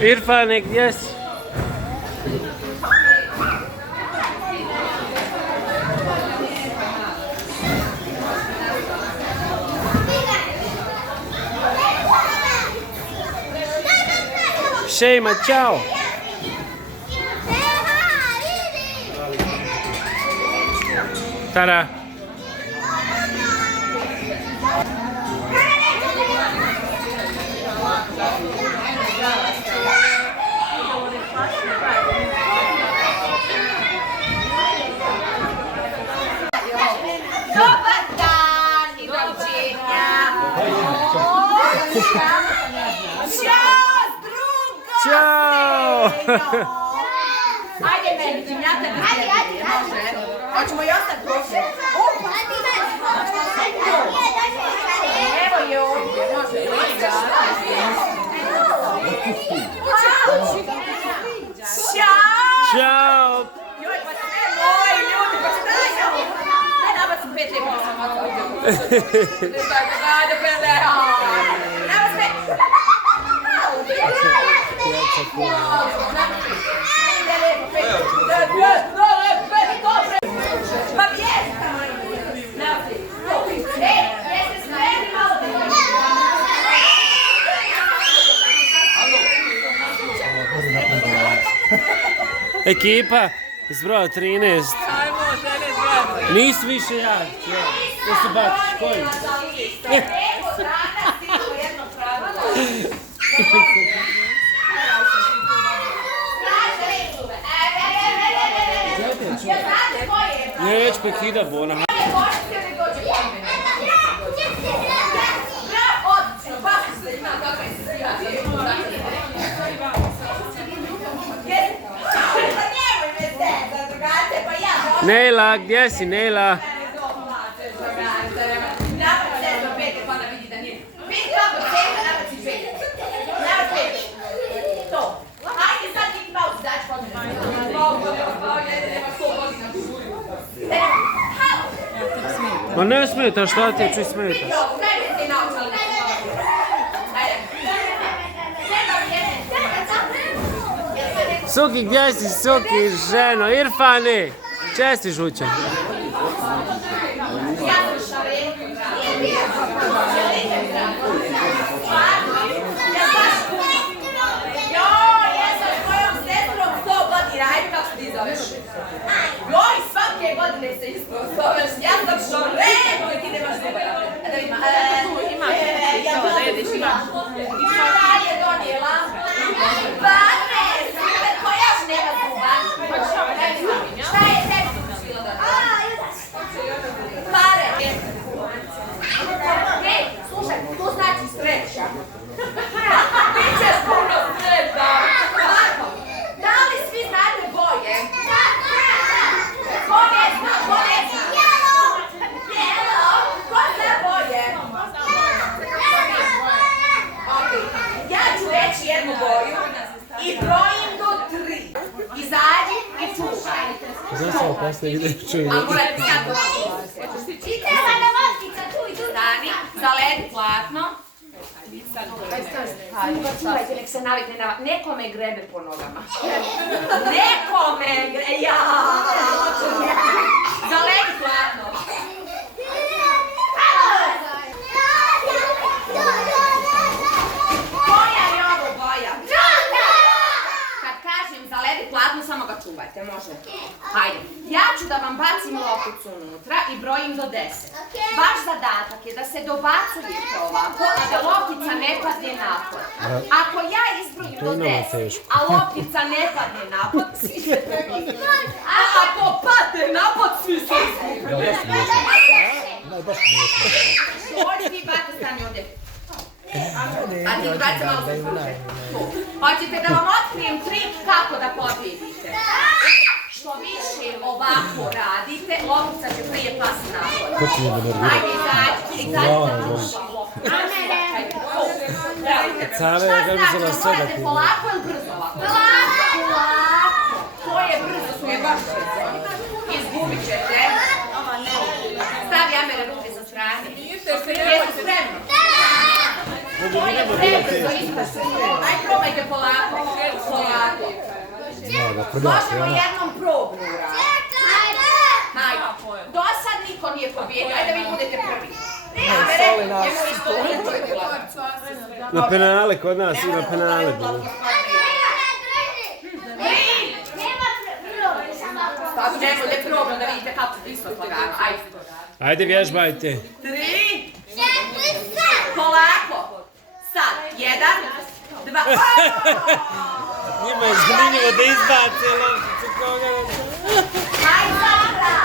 Irfane, gdje si? Šejma, čao! Tara! Dobar dan i doviđenja! Ćao, drugo! Ćao! Ajde meni, timljata mi se može. Hoćemo i ostati prošle. Evo je ovdje, može. Ćao! Ćao! Joj, pa sve moji ljudi, pa šta je ovo? Ne nabacim 5 lijepo sam ovdje. Ajde, pede. Nabacim 5. Pa vijest tamo nabacim. Jeste spremni malo da Ekipa iz broja 13. Nisu više ja. Jesi Batić, koji? Ne, već prekida Bona. Nejla, gdje si Nejla? Ma ne smeta, šta ti ću smeta? Suki, gdje si Suki, ženo? Irfane, če si žučan? Joj, svake godine se isto zoveš, ja sam Šoreno i ti nemaš zuba. Da ima, Šta je donijela? 12, koja još nema zuba? Šta je tebi učilo da pare. Hej, slušaj, tu znači sreća. Bićeš puno sreća. Da li svi znate boje? Ja ću reći jednu boju i brojim do 3. Izađi i čuvaj. Znaš ovo poslije vidjeti čuju. A morate sad doći. I treba da vodkica tu i tu. Stani, zaledi platno. Čuvajte, nek se navikne na... Nekome grebe po nogama. Nekome grebe... Zaledi platno. Koja je ovo boja? Kad kažem zaledi platno, samo ga čuvajte, može? Hajde. Ja ću da vam bacim lopticu unutra i brojim do 10. Vaš zadatak je da se dobacujete ovako, a da loptica ne padne napod. Ako ja izbrojim do 10, a loptica ne padne napod, svi se prebiti. A ako padne napod, svi se izgubili. Dođi vi, bate, stani ovdje. A ti bate malo se slušaj. Hoćete da vam otkrijem trik kako da pobjedite. Što više ovako radite, loptica će prije pasti napod. Ajde, izađi na dušu. Šta znači, morate polako ili brzo ovako? Polako! To je brzo, to je baš brzo. Izgubit ćete. Stavi Amere ruke sa strane. Jesi spremno? To je prebrzo isto. Aj probajte polako. Polako. Možemo jednom probnu uraditi. Hajde. Do sad niko nije pobjedio. Ajde vi budete prvi. Na penale kod nas ima penale. Tako ne bude problem da vidite kako isto lagano. Ajde. Ajde vježbajte. 3. Polako. Sad. 1, 2. Njima je zanimljivo da izbace lopticu koga. Ajde Sandra.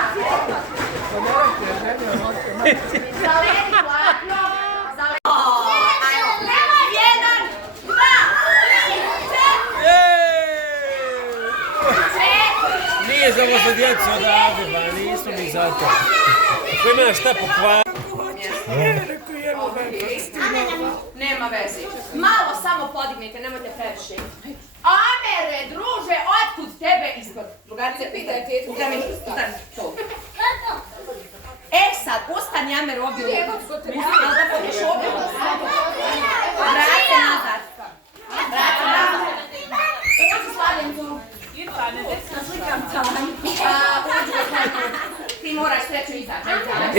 Zaledi platno. Ajmo. 1, 2, 3, 4. Nije za možda djecu odavde, ba, nismo mi za to. Ako ima šta pokvariti. Nema veze. Malo samo podignite, nemojte previše. Amere, druže, otkud tebe izbog? Drugarice, pitajte, ustani to. E sad, ustani Amer ovdje u ruku. Ali da podiš ovdje u ruku. Vrati nazad. Vrati nazad. Uđi Slavencu. Ti moraš treću izaći.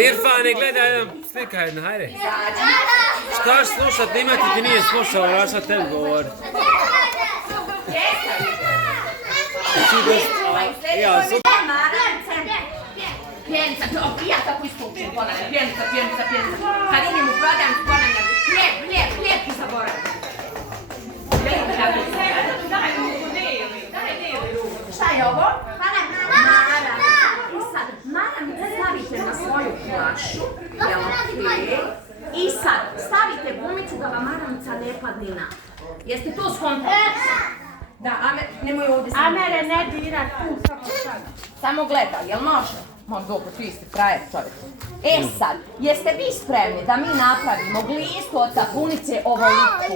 Irfane, gledaj, slika jedna, hajde. Šta ćeš slušat, nimati ti nije slušao, ja sad tebi govorim. Ja, super. Pjenica, ja tako istučim, ponavljam, pjenica. Kad idem u prodajnicu, ponavljam, hljeb i zaboravim. Šta je ovo? Mara. Maramice stavite na svoju flašu, i sad stavite gumicu da vam maramica ne padne na. Jeste tu skontali? Da, nemoj ovdje samo. Amere, ne dira tu, samo gledaj, jel može? Može dobro, ti ste frajer čovjek. E sad, jeste vi spremni da mi napravimo glistu od sapunice ovoliku?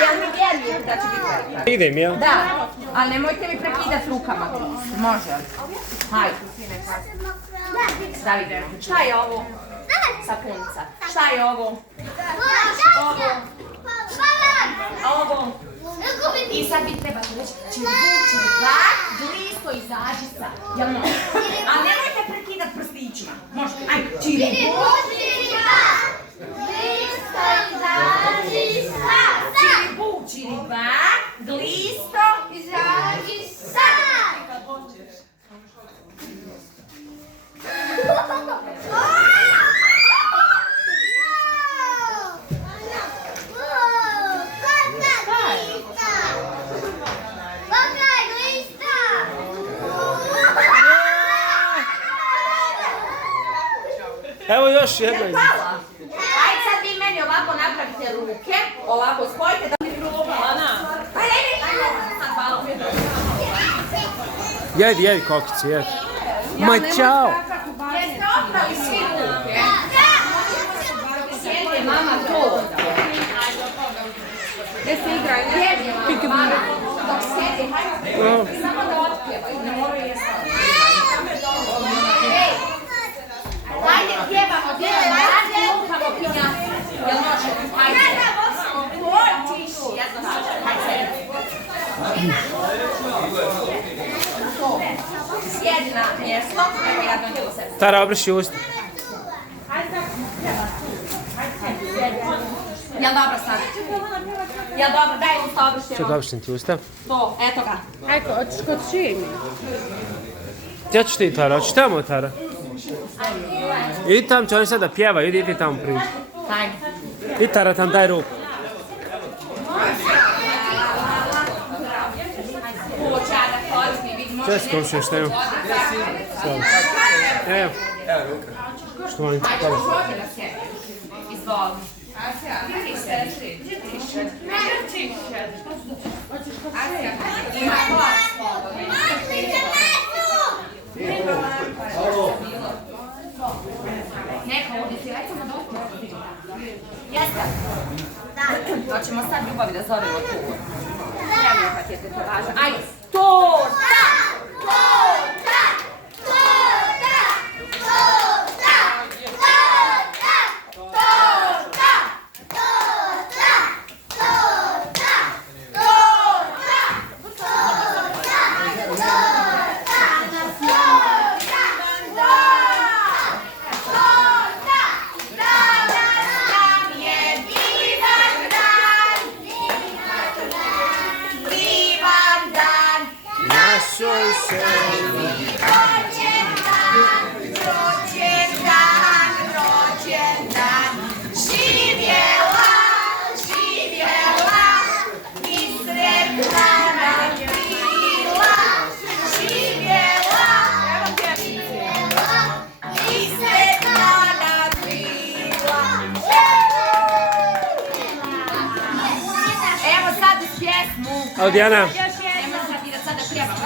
Jel mi vjerujete da će biti velika? Idem, jel? Da, ali nemojte mi prekidati rukama glistu, može li? Hajde. Stavite. Šta je ovo? Sapunica. Šta je ovo? Ovo. I sad vi trebate reći čiribak, glisto izađi sad. Jel može? Ali nemojte prekidat prstićima. Možete. Ajde. Čiribak. Glisto izađi sad. Čiribak, glisto izađi sad. Evo još jedna. Ajde sad vi meni ovako napravite ruke, ovako spojite da mi probala. Ajde. Jedi kokice, jedi. Ma čao. Jeste oprali svi ruke? Sjedi mama to. Gdje se igraju? Jedi mama. Dok sjedi, hajde. Samo da otpjevaju, ne moraju jesti. Hajde, pjevamo, hajde, lupamo pinjaci. Jel može? Hajde. Ko tiši? Hajde. Sjedi na mjesto, evo ja donijela se. Tara, obriši usta. Jel dobro sad? Jel dobro, daj usta obriši. Čekaj, obrišim ti usta. To, eto ga. Ajko, hoćeš kod čiji mi? Gdje ćeš ti, Tara? Hoćeš tamo, Tara? Idi tam, će oni sada pjevaju, idi ti tamo pričati. Hajde. I Tara, tam daj ruku. Čest komšije, šta imam? Evo. Što vam ti hvala. Izvoli. Ima glas. Neka ovdje ti recimo da otpjeva. Jeste? Da. Hoćemo sad ljubavi da zovemo tu. Evo kad je tetovaža. Ajde. Torta! Torta! Torta! Torta! Torta! Torta! A Dijana? Nemoj sad irat sada pjevam.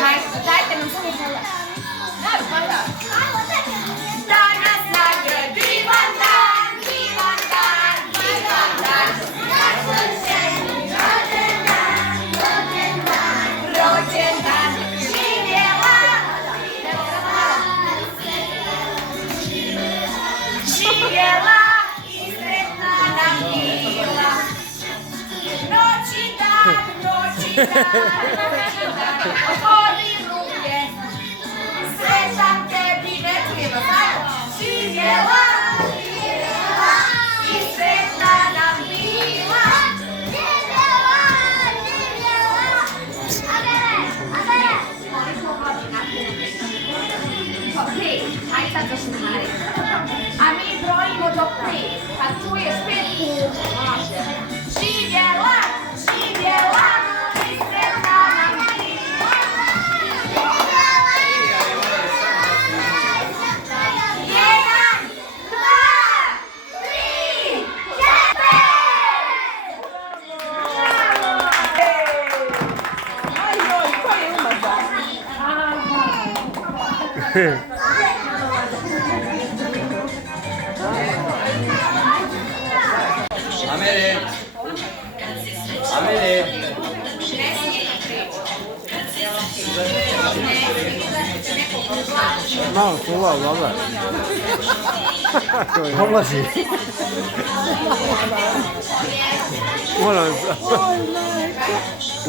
Hajde, dajte nam samo pola. Danas nam je divan dan, divan dan, divan dan. Rođen dan, živjela. Živjela i sretna nam bila. Noći dan, noći dan, otvorim ruke. Srećam tebi, ne čujemo zajedno. Živjela, živjela i sretna nam bila. Živjela, živjela. Pet, ajde sad zašnjari. A mi brojimo do 5. Kad čuješ 5 puta, može. Živjela, živjela i sretna nam bila. Jedan, dva, tri, četiri! Ajoj, ko je umazan? Amere! Amere! Ne smije priču. Malo čuvao, dobro. Povlači. Moram se.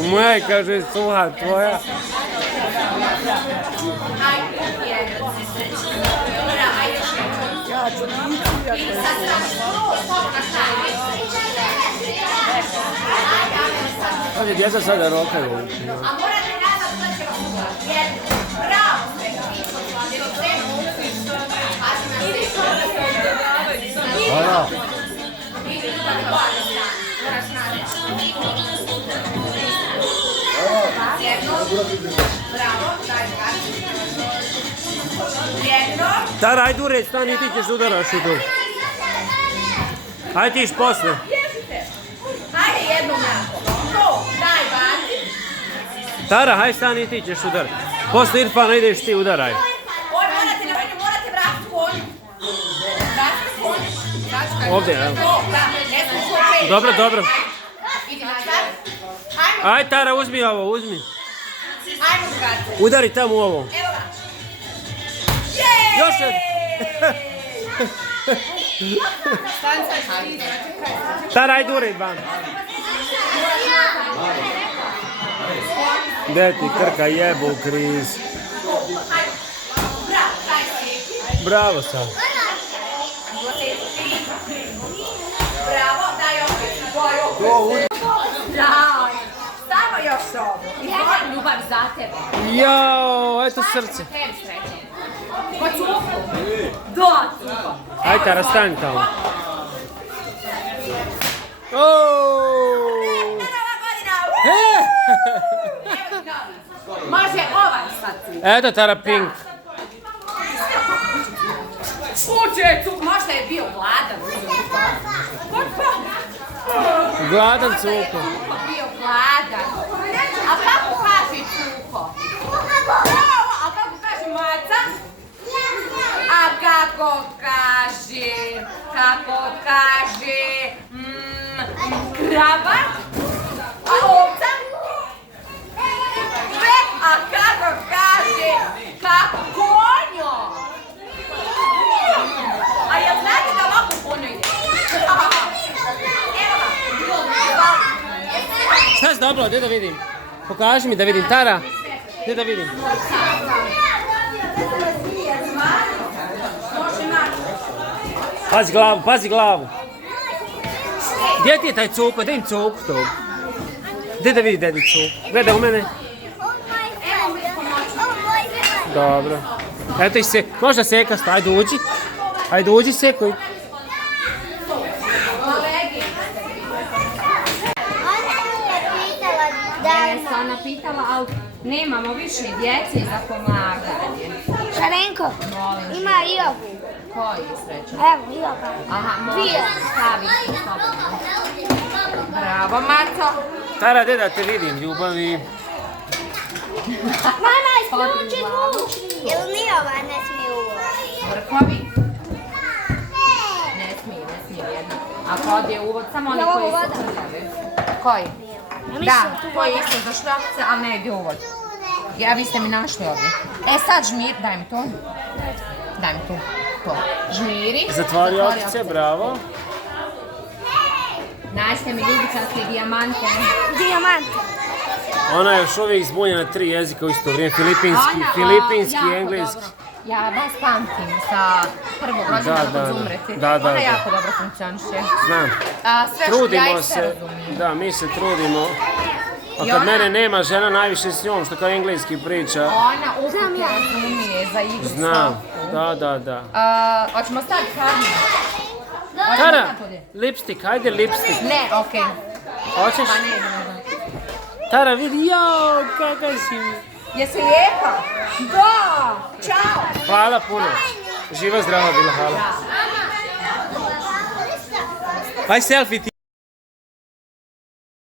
Moja kaže suha tvoja. Ajde, jedan. Dobra, ajde još jednom. Ja ću nići, ja ću Sad sam stop na kraj. Kaže, djeca sada rokaju. A morate nazad, da će vas ugledati. Jedno. Bravo ste, Kristo, bilo cenu. Hvala. Jedno. Bravo, daj kartu. Jedno. Tara, ajde ured, stani, ti ćeš udaraš i tu. Ajde ti iš posle. Bježite. Hajde jednu nakon. To, daj baci. Tara, hajde stani, ti ćeš udarati. Posle Irfana ideš ti udaraj. Ovo morate na vanju, morate vratiti konju. Vratiti konju. Ovdje, evo. To, da, ne znam što je. Dobro, dobro. Idi nazad. Ajmo. Ajde Tara, uzmi ovo, uzmi. Ajmo drugarce. Udari tamo u ovo. Evo ga. Jej! Još jedan. Stanca, ajde. Tara, ajde ured van. Gde ti krka jebu u kriz. Bravo, daj si. Bravo sam. Bravo, daj opet. Daj. Samo još ovo. Izvoli ljubav za tebe. Jao, eto srce. Tebi srećen. Po cuku. Do cuku. Ajde Tara, stani tamo. Oooo! Nova godina. Evo ti novac. Može ovaj sad cuku. Eto Tara, pink. Uče cuk. Možda je bio gladan. Gladan cuko. Cuko bio gladan. A kako kaže cuko? A kako kaže maca? A kako kaže krava? A ovca? A kako kaže konjo? A jel znate da ovako konjo ide? Evo ga. Šta si dobila, gdje da vidim? Pokaži mi da vidim, Tara. Gdje da vidim? Pazi glavu, pazi glavu. Gdje ti je taj cuko? Gdje im cuku to? Gdje da vidi dedi cuku? Gleda u mene. Dobro. Eto i se, možda sekasta, ajde uđi. Ajde uđi sekuj. Ona pitala, ali nemamo više djece za pomaganje. Šarenko, ima i ovu. Koji srećan? Evo, i ova. Aha, može staviti slobodno. Bravo, Maco. Tara, gdje da te vidim, ljubavi? Mama, isključi zvučni. Jel nije ova, ne smije ovo? Vrhovi? Ne smije jedna. Ako ode uvod, samo oni koji su prljavi. Koji? Da, koji isto za šlapce, ali ne ide uvod. Ja, vi ste mi našli ovdje. E sad žmir, daj mi to. Daj mi tu. To. Žmiri. Zatvori okice, bravo. Nađite mi ljubičasti dijamante. Dijamante. Ona je još uvijek zbunjena 3 jezika u isto vrijeme. Filipinski, engleski. Ja vas pamtim sa prvog rođena kod Zumreti. Ona jako dobro funkcioniše. Znam. Sve Trudimo se, da, mi se trudimo. A kad mene nema, žena najviše s njom, što kao engleski priča. Ona upute razumije za igru. Znam, da. Hoćemo staviti karnu? Tara, lipstik, hajde lipstik. Ne, okej. Hoćeš? Pa ne idemo. Tara, vidi, jao, kakav si. Jesi lijepa? Da! Ćao! Hvala puno. Živa zdrava bila, hvala. Aj selfie ti.